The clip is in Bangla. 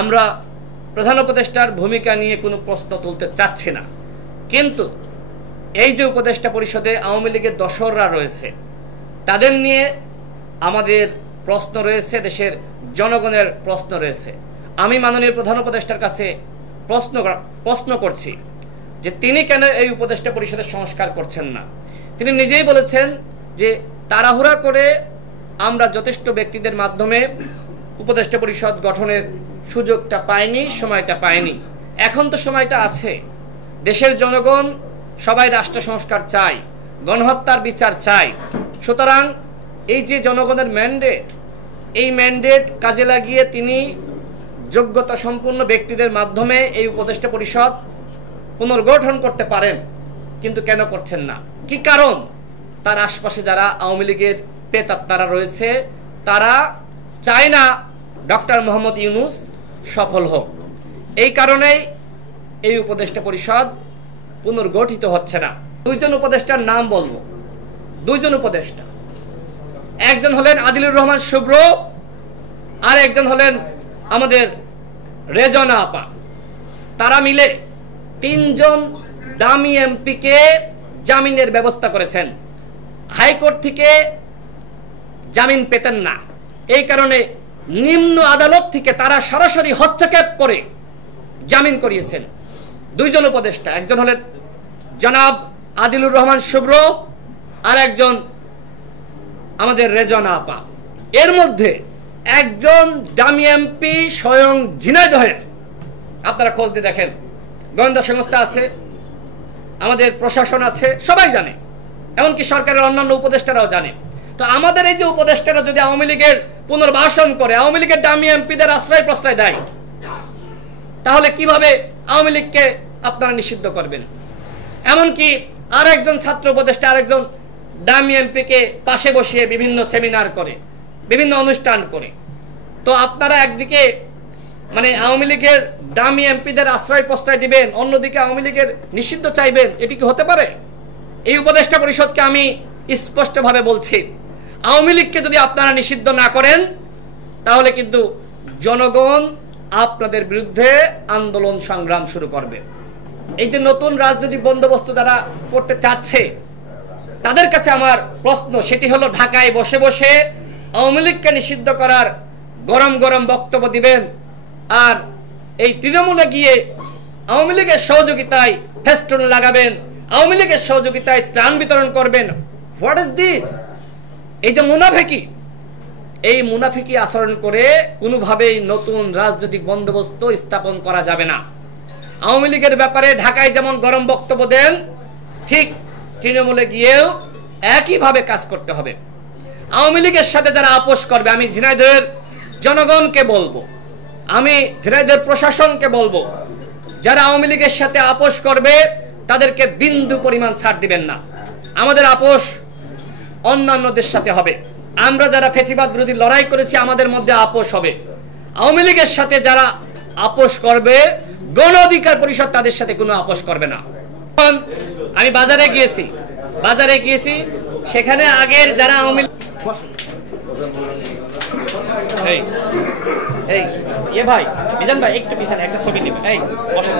আমরা প্রধান উপদেষ্টার ভূমিকা নিয়ে কোনো প্রশ্ন তুলতে চাচ্ছি না, কিন্তু এই যে উপদেষ্টা পরিষদে আওয়ামী লীগের দোসররা রয়েছে, তাদের নিয়ে আমাদের প্রশ্ন রয়েছে, দেশের জনগণের প্রশ্ন রয়েছে। আমি মাননীয় প্রধান উপদেষ্টার কাছে প্রশ্ন করছি যে তিনি কেন এই উপদেষ্টা পরিষদের সংস্কার করছেন না। তিনি নিজেই বলেছেন যে তাড়াহুড়া করে আমরা যথেষ্ট ব্যক্তিদের মাধ্যমে উপদেষ্টা পরিষদ গঠনের সুযোগটা পাইনি, সময়টা পাইনি। এখন তো সময়টা আছে। দেশের জনগণ সবাই রাষ্ট্র সংস্কার চায়, গণহত্যার বিচার চায়। সুতরাং এই যে জনগণের ম্যান্ডেট, এই ম্যান্ডেট কাজে লাগিয়ে তিনি যোগ্যতা সম্পন্ন ব্যক্তিদের মাধ্যমে এই উপদেষ্টা পরিষদ পুনর্গঠন করতে পারেন, কিন্তু কেন করছেন না? কি কারণ? তার আশপাশে যারা আওয়ামী লীগের প্রেতাত্মারা রয়েছে, তারা চায় না ডক্টর মোহাম্মদ ইউনূস সফল হোক। এই কারণেই এই উপদেষ্টা পরিষদ পুনর্গঠিত হচ্ছে না। দুইজন উপদেষ্টার নাম বলবো। দুইজন উপদেষ্টা, একজন হলেন আদিলুর রহমান শুভ্র, আর একজন হলেন আমাদের রেজনা আপা। তারা মিলে তিনজন দামি এমপিকে জামিনের ব্যবস্থা করেছেন। হাইকোর্ট থেকে জামিন পেতেন না, এই কারণে নিম্ন আদালত থেকে তারা সরাসরি হস্তক্ষেপ করে জামিন করিয়েছেন। দুইজন উপদেষ্টা, একজন হলেন জনাব আদিলুর রহমান শুভ্র, আর একজন আমাদের রেজনা আপা। এর মধ্যে একজন দামি এমপি স্বয়ং ঝিনাইদহের, আপনারা খোঁজ দিয়ে দেখেন, গোয়েন্দা সংস্থা আছে, আমাদের প্রশাসন আছে, সবাই জানে, এমনকি সরকারের অন্যান্য উপদেষ্টারাও জানে। তো আমাদের এই যে উপদেষ্টারা যদি আওয়ামী লীগের পুনর্বাসন করে, আওয়ামী লীগের দামি এমপিদের আশ্রয় প্রশ্রয় দেয়, তাহলে কিভাবে আওয়ামী লীগকে আপনারা নিষিদ্ধ করবেন? এমনকি আর একজন ছাত্র উপদেষ্টা আরেকজন দামি এমপিকে পাশে বসিয়ে বিভিন্ন সেমিনার করে, বিভিন্ন অনুষ্ঠান করে। তো আপনারা একদিকে মানে আওয়ামী লীগের দামি এমপিদের আশ্রয় প্রশ্রয় দিবেন, অন্যদিকে আওয়ামী লীগের নিষিদ্ধ চাইবেন, এটি কি হতে পারে? এই উপদেষ্টা পরিষদকে আমি স্পষ্টভাবে বলছি, আওয়ামী লীগকে যদি আপনারা নিষিদ্ধ না করেন, তাহলে কিন্তু জনগণ আপনাদের বিরুদ্ধে আন্দোলন সংগ্রাম শুরু করবে। এই যে নতুন রাজনৈতিক বন্দোবস্ত যারা করতে চাচ্ছে, তাদের কাছে আমার প্রশ্ন, সেটি হলো ঢাকায় বসে বসে আওয়ামী লীগকে নিষিদ্ধ করার গরম গরম বক্তব্য দিবেন, আর এই তৃণমূলে গিয়ে আওয়ামী লীগের সহযোগিতায় ফেস্টুন লাগাবেন, আওয়ামী লীগের সহযোগিতায় ত্রাণ বিতরণ করবেন। What is this? এই যে মুনাফিকি, এই মুনাফিকি আচরণ করে কোনোভাবেই নতুন রাজনৈতিক বন্দোবস্ত স্থাপন করা যাবে না। আওয়ামী লীগের ব্যাপারে ঢাকায় যেমন গরম বক্তব্য দেন, ঠিক তৃণমূলে গিয়েও একইভাবে কাজ করতে হবে। আওয়ামী লীগের সাথে যারা আপোষ করবে, আমি ঝিনাইদহের জনগণকে বলবো, আমি ঝিনাইদহের প্রশাসনকে বলবো, যারা আওয়ামী লীগের সাথে আপোষ করবে তাদেরকে বিন্দু পরিমাণ ছাড় দিবেন না। আমাদের আপোষ অন্যান্যদের সাথে হবে। আমরা যারা ফ্যাসিবাদ বিরোধী লড়াই করেছি, আমাদের মধ্যে আপোষ হবে। আওয়ামী লীগের সাথে যারা আপোষ করবে, গণ অধিকার পরিষদ তাদের সাথে কোনো আপোষ করবে না। আমি বাজারে গিয়েছি, সেখানে আগের যারা আওয়ামী ভাই মিজান ভাই একটু পিছনে একটা ছবি নেবে, এই বসেন।